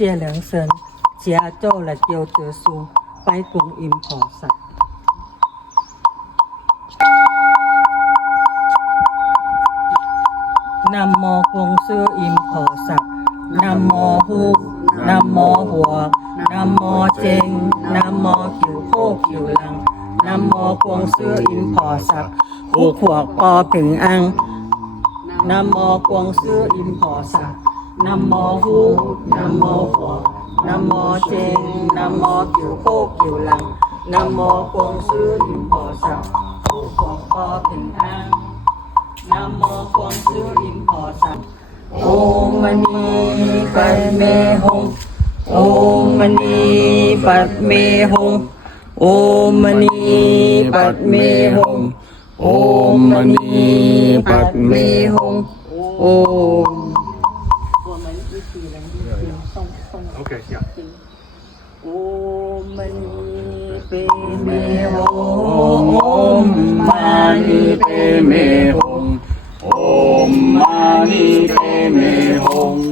谢良生，家祖来叫哲书，拜观音菩萨。南无观世音菩萨，南无护，南无华，南无正，南无救苦救难，南无观世音菩萨，护国保平安。南无观世音菩萨， 南无呼，南无佛，南无天，南无救苦救难，南无观世音菩萨，祝福保平安。南无观世音菩萨。ओम मणि पद्मे होम ओम मणि पद्मे होम ओम मणि पद्मे होम ओम मणि पद्मे होम ओम Mani Padme Hum Om Mani Padme Hum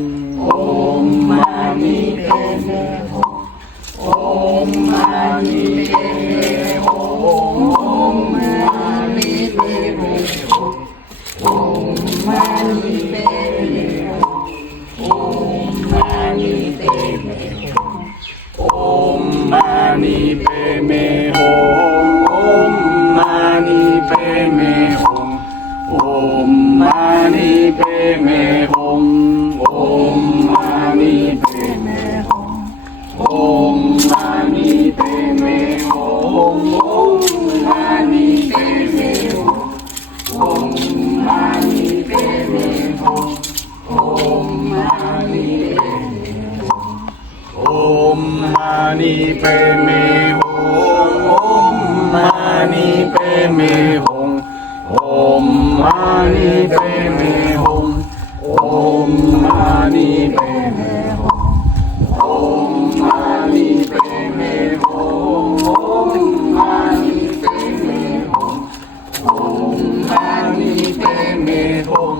মানি প্রেমে ওম ওম মানি প্রেমে ওম ওম মানি প্রেমে ওম ওম মানি প্রেমে ওম মানি প্রেমে ওম ওম মানি প্রেমে ওম ওম মানি প্রেমে ওম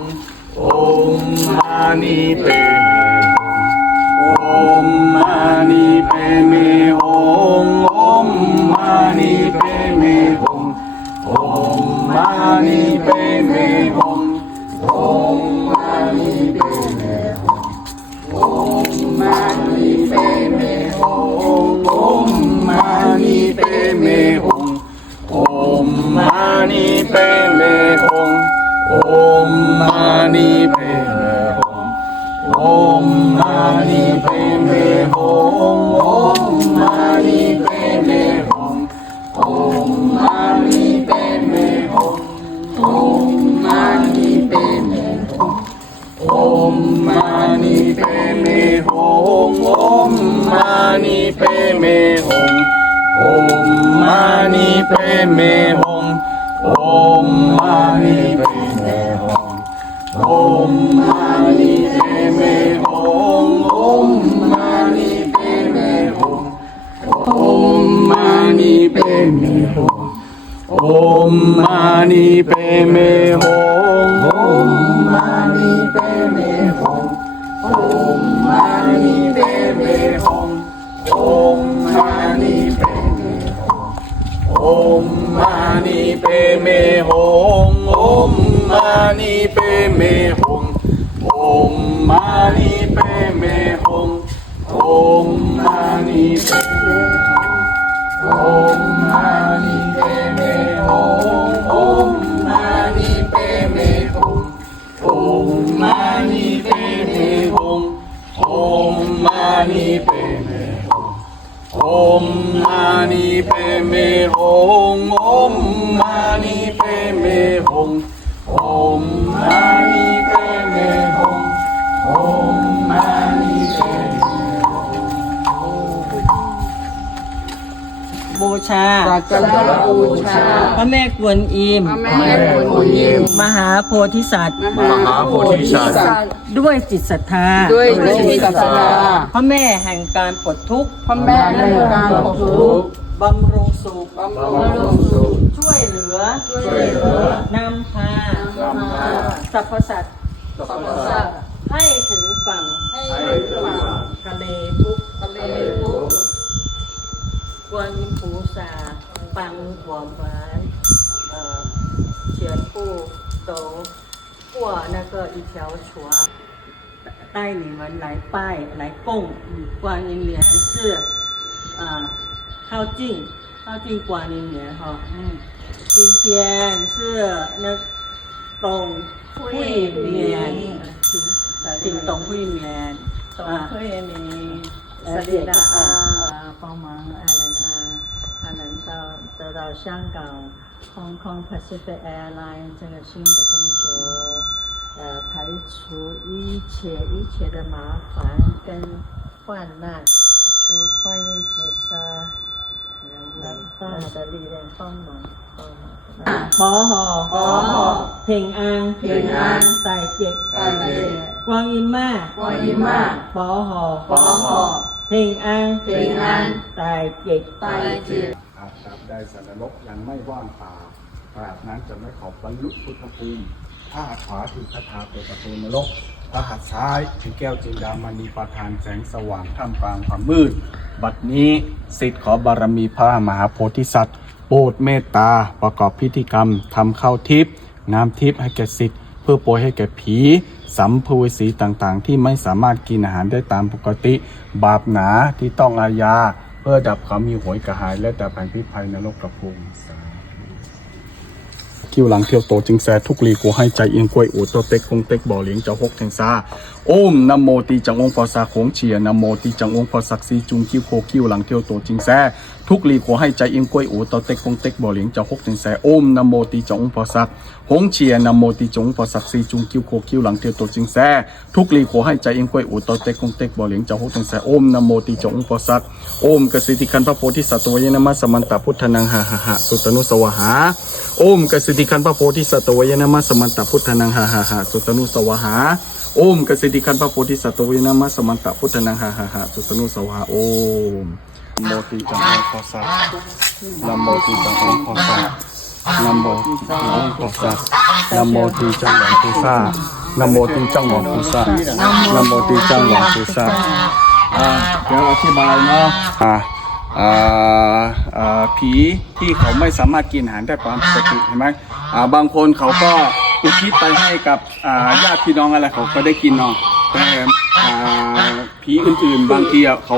ওম মানি প্রেমে ওম ওম মানি প্রেমে ওম ওম মানি প্রেমে ওম ওম মানি প্রেমে ওম মানি প্রেমে ওম ওম মানি প্রেমে ওম ওম মানি প্রেমে Mani Padme Hum Om Mani Padme Hum Om Mani Padme Hum Om Mani ওম মানি প্রেমে হোম ওম মানি প্রেমে হোম Om Mani Padme Hum Om Mani Padme บูชาสักการะบูชา พระแม่กวนอิม พระแม่กวนอิม มหาโพธิสัตว์ มหาโพธิสัตว์ ด้วยจิตศรัทธา ด้วยจิตศรัทธา พระแม่แห่งการปลดทุกข์ พระแม่แห่งการปกทุกข์บำรุงสุขบำรุงสุข ช่วยเหลือ ช่วยเหลือนำพานำพา สรรพสัตว์ สรรพสัตว์ ให้ถึงฝั่ง ให้ถึงฝั่ง ทะเลทุก ทะเลทุก 观音菩萨帮我们呃全部都过那个一条船，带你们来拜来供观音莲是啊、靠近靠近观音莲哈，嗯，今天是那董慧勉，请请董慧勉董啊。慧敏呃，สวั 会面，行动会面，啊，会面，呃利纳啊，帮忙，阿伦啊，他能到得到香港 Hong Kong Pacific Airline 这个新的工作，呃，排除一切一切的麻烦跟患难。 พ่อหองข้อหองปอหอปอหอเพ่งอังเพ่งอังไต่เจ็ดไต่เจ็ดกวางอิมมากวางอิมมาปอหอปอหอเพ่งอังเพ่งอังไต่เจ็ดไต่เจ็ดอาจจับได้สารลบยังไม่ว่างเปล่าดนั้นจะไม่ขอบรรลุพุทธภูมิถ้าขวาถึงคาถาเปิดประตูนรก ถ้าหัดซ้ายถือแก้วจินดามณีประทานแสงสว่างท่ามกลางความมืด บัดนี้สิทธิ์ขอบารมีพระมหาโพธิสัตว์ โปรดเมตตาประกอบพิธีกรรมทำข้าวทิพย์น้ำทิพย์ให้แก่สิทธิ์เพื่อโปรยให้แก่ผีสัมภเวสีต่างๆ ที่ไม่สามารถกินอาหารได้ตามปกติ บาปหนาที่ต้องอาญา เพื่อดับความมีโหยกระหายและดับภัยพิภัยนรกกระพุม กิ้วหลังเที่ยวโตจึงแซทุกลีกูให้ใจเอียงกล้วยอูดโตเต็กคงเต็กบ่อเลี้ยงเจ้าฮกแทงซา โอมนโมตีจังองค์พอสาของเฉียนโมตีจังองค์พอศักดิ์ศรีจุงคิวโคคิวหลังเที่ยวโตจึงแซทุกลีกูให้ใจอียงกล้วยอูดโตเต็กคงเต็กบ่อเหลียงเจ้าฮกแทงแซโอมนโมตีจังองค์พอศักหงเฉียนโมตีจงองค์พอศักดิ์ศรีจุงคิวโคคิวหลังเที่ยวโตจึงแซทุกลีกูให้ใจอียงกล้วยอูดโตเต็กคงเต็กบ่อเหลียงเจ้าฮกแทงแซโอมนโมตีจังองค์พอศักโอมกสิทธิคันพระโพธิสัตว์วยนะมัสสมันตพุทธนังหาหะหะสุตนุสวหาโอมกสิทธิคันพระโพธิสัตว์วยนะมัสสมันตพุทธนังหาหะหะสุตนุสวหา โอมกสิทธิคันพระโพธิสัตว์วยนะมัสมันตะพุทธนังหาหะหะสุตนุสวาโอมโมติจังองพอสัลัมโมติจังองพอสัลัมโมติจังองพอสัลัมโมติจังหวังพุซาลัมโมติจังหวังพุซาลัมโมติจังหวังพุซาอ่าเดี๋ยวอธิบายเนาะอ่าอ่าผีที่เขาไม่สามารถกินอาหารได้ตามปกติเห็นไหมอ่าบางคนเขาก็ อุทิศไปให้กับอ่าญาติพี่น้องอะไรเขาก็ได้กินเนาะแต่อ่าผีอื่นๆ บางทีอะเขา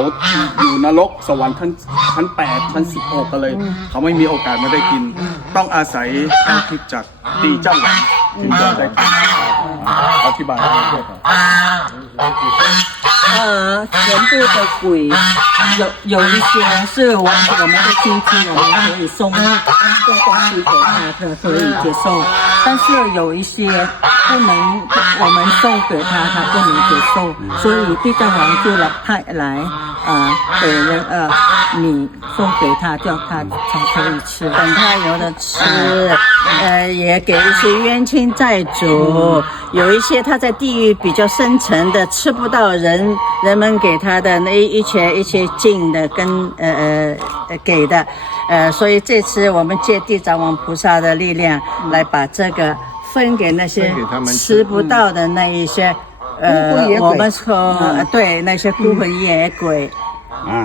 อยู่นรกสวรรค์ชั้นชั้นแปดชั้นสิบหกกันเลย เขาไม่มีโอกาสมาได้กิน ต้องอาศัยการทิดจากตีเจ้าหวังถึงจะได้กิน อ่าอธิบายให้ด้วยก่อน 呃，全部的鬼有有一些是我我们的亲戚，我们可以送送东西给他，可可以接受，但是有一些不能，我们送给他，他不能接受，所以地藏王就来派来呃给人呃你送给他，叫他才可以吃。等他有的吃，呃，也给一些冤亲债主， 有一些他在地狱比较深层的，吃不到人人们给他的那一一些一些敬的跟呃呃呃给的，呃，所以这次我们借地藏王菩萨的力量来把这个分给那些分给他们吃吃不到的那一些。呃孤魂野，鬼我们说、呃对那些孤魂野鬼， อ่า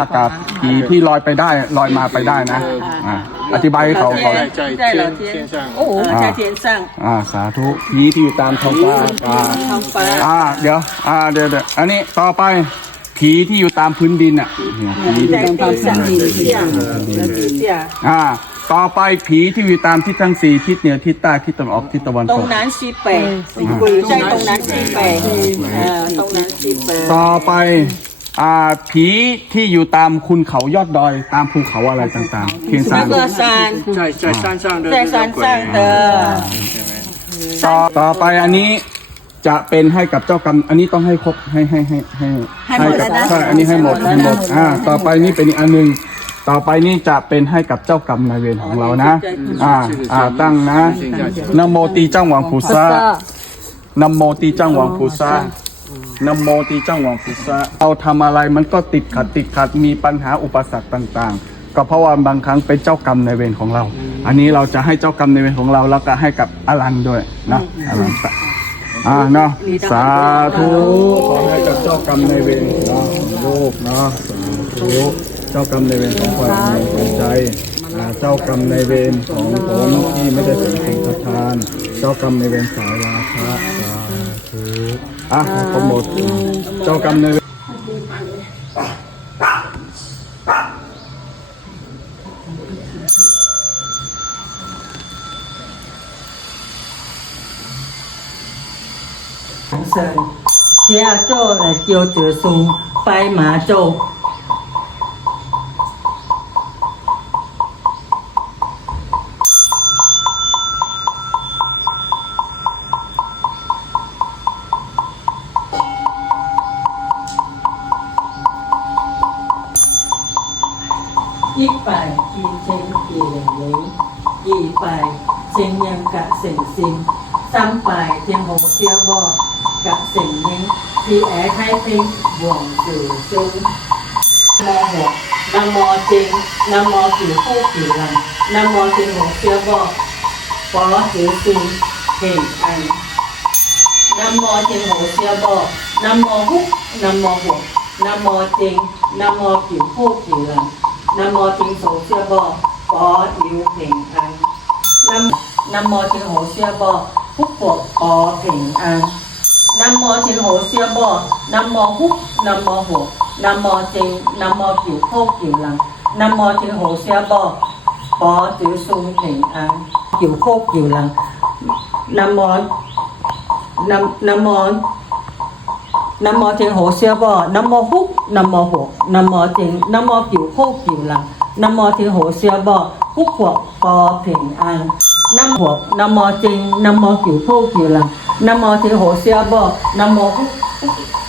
อากาศผีที่ลอยไปได้ลอยมาไปได้นะอ่า อธิบายให้เขาเขา 在老天哦，在天上。 อ่าสาธุผีที่อยู่ตามท้องฟ้าอากาศ ท้องฟ้า อ่าเดี๋ยวอ่าเดี๋ยวเดี๋ยวอันนี้ต่อไปผีที่อยู่ตามพื้นดินอ่ะเนี่ยผีที่ 在地上，地下，在地下， อ่าต่อไปผีที่อยู่ตามทิศทั้งสี่ทิศเหนือทิศใต้ทิศตะวันออกทิศตะวันต 东 ก 南西北，鬼在东南西北，呃，东南西北。 ต่อไป อ่าผีที่อยู่ตามคุณเขายอดดอยตามภูเขาอะไรต่างๆเพียงสา 那 ม 个山在在山上的在山上的， ต่อต่อไปอันนี้จะเป็นให้กับเจ้ากรรม อันนี้ต้องให้ครบให้ให้ให้ให้ ให้หมด กับ แล้วนะ ใช่อันนี้ให้หมดให้หมดอ่าต่อไปนี่เป็นอีกอันหนึ่งต่อไปนี่จะเป็นให้กับเจ้ากรรมนายเวรของเรานะ อ่าอ่าตั้งนะนะโมตีจ้างหวังผูซานะโมตีจ้างหวังผูซา นะโมตีจ้างหวังผูซาเราทำอะไรมันก็ติดขัดติดขัดมีปัญหาอุปสรรคต่างๆ ก็เพราะว่าบางครั้งเป็นเจ้ากรรมในายเวรของเรา อันนี้เราจะให้เจ้ากรรมในายเวรของเราแล้วก็ให้กับอลันด้วยนะอลันไปอ่าเนาะสาธุขอให้กับเจ้ากรรมในายเวรเนาะลูกเนาะสาธุเจ้ากรรมในายเวรของฝ่ายในหัวใจอ่าเจ้ากรรมในายเวรของผมที่ไม่ได้เป็นคนประทาน เจ้ากรรมในายเวรสาย à, con một cho cầm này sơn chia cho là chiều tử xuống bay mà châu อ่ะโปรโมทเจ้ากรรมในายเวร 神，家做来叫着送拜马祖。一 นโมจิงโสเสียบอปออิวเพ่งอันนำนโมจิงโหเสียบอผู้ปกปอเพ่งอันนโมจิงโหเสียบอนโมฮุกนโมหัวนโมจิงนโมผิวโคกผิวหลังนโมจิงโหเสียบอปอจิวซุงเพ่งอันผิวโคกผิวหลังนโมนำนโมนโมจิงโหเสียบอนโมฮุกนโมหัว Nam mô Trinh, Nam mô Kiều Phúc Kiều Lăng, Nam mô Thiên Hộ Siêu Bồ, Húc Phật Phó平An. Nam Phật, Nam mô Trinh, Nam mô Kiều Phúc Kiều Lăng, Nam mô Thiên Hộ Siêu Bồ, Nam mô Húc,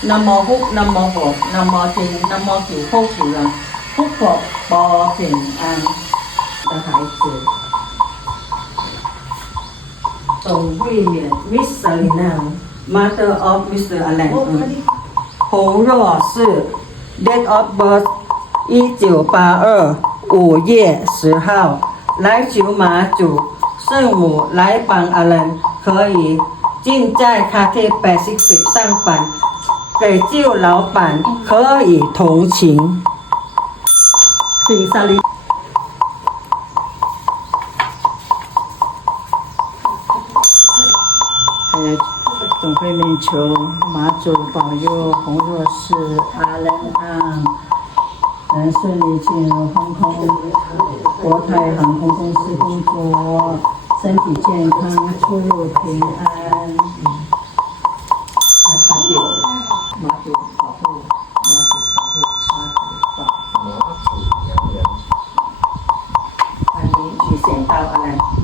Nam mô Húc, Nam mô Hộ, Nam mô Trinh, Nam mô Kiều Phúc Kiều Lăng, Phúc Phật Bồ Bình An. 的孩子，董慧勉 Miss Selina Mother of Mr. Alan，洪若是 Date of birth 一九八二五月十号，来九马祖圣母来帮阿人可以尽在咖啡 Pacific 上班，给旧老板可以同情。请萨利。呃， 总会祈求马祖保佑红若士阿难能顺利进入航空国泰航空公司工作，身体健康，出入平安。阿弥陀佛，马祖保佑，马祖保佑，马祖保佑，马祖保佑，阿弥陀佛，阿弥陀佛。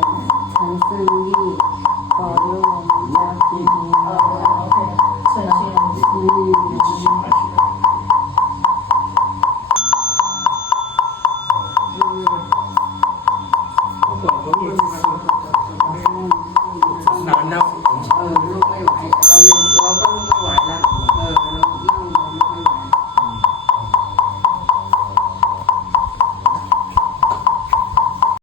陈胜利保佑我们家平平安安顺利